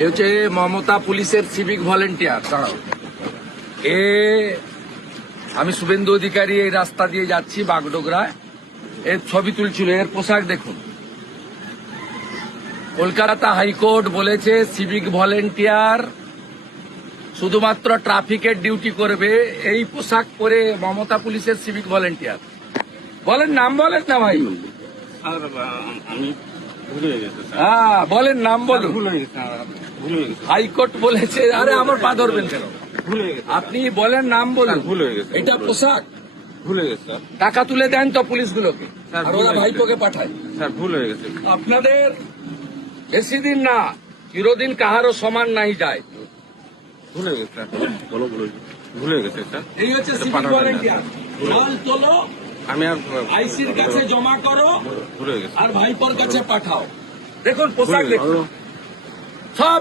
এ হচ্ছে মমতা পুলিশের civic volunteer. দাঁড়াও, আমি শুভেন্দু অধিকারী এই রাস্তা দিয়ে যাচ্ছি বাগডোগরায়, এর ছবি তুলছিল। এর পোশাক দেখুন। কলকাতা হাইকোর্ট বলেছে সিভিক ভলেন্টিয়ার শুধুমাত্র ট্রাফিকের ডিউটি করবে। এই পোশাক পরে মমতা পুলিশের সিভিক ভলেন্টিয়ার। বলেন নাম, বলেন না ভাই। আমি ভুলে গেছি স্যার। হ্যাঁ বলেন নাম বলুন। ভুলে গেছি স্যার, ভুলে গেছি, হাইকোর্ট বলেছে। আরে আমার পা ধরবেন কেন? ভুলে গেছি, আপনি বলেন নাম বলুন। ভুলে গেছে, এটা পোশাক। ভুলে গেছি স্যার। টাকা তুলে দেন তো পুলিশগুলোকে, স্যার, আর ওরা ভুলে ভাইপোকে পাঠায়। স্যার ভুলে গেছে। আপনাদের বেশি দিন না, চিরদিন কাহারও সমান নাই যায়। ভুলে গেছে স্যার, ভুলে গেছে স্যার। এই হচ্ছে এটা সিভিক পাঠাবেন না। ভলেন্টিয়ার। মাল তোলো, আমি আর আইসির কাছে জমা করো, ভুলে গেছি। আর ভাইপোর কাছে পাঠাও। দেখুন পোশাক দেখুন, সব